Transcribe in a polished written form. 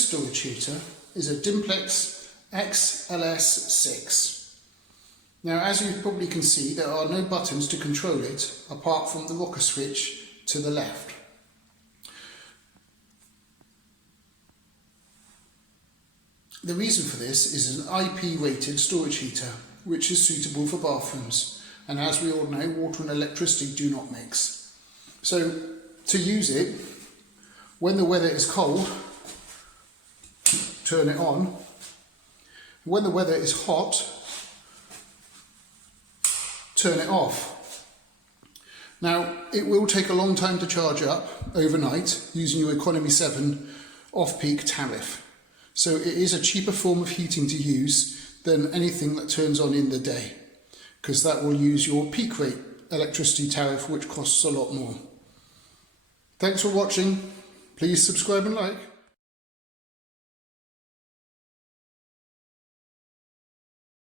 This storage heater is a Dimplex XLS6. Now, as you probably can see, there are no buttons to control it apart from the rocker switch to the left. The reason for this is an IP rated storage heater which is suitable for bathrooms, and as we all know, water and electricity do not mix. So to use it, when the weather is cold, turn it on. When the weather is hot, turn it off. Now, it will take a long time to charge up overnight using your Economy 7 off-peak tariff. So it is a cheaper form of heating to use than anything that turns on in the day, because that will use your peak rate electricity tariff, which costs a lot more. Thanks for watching. Please subscribe and like.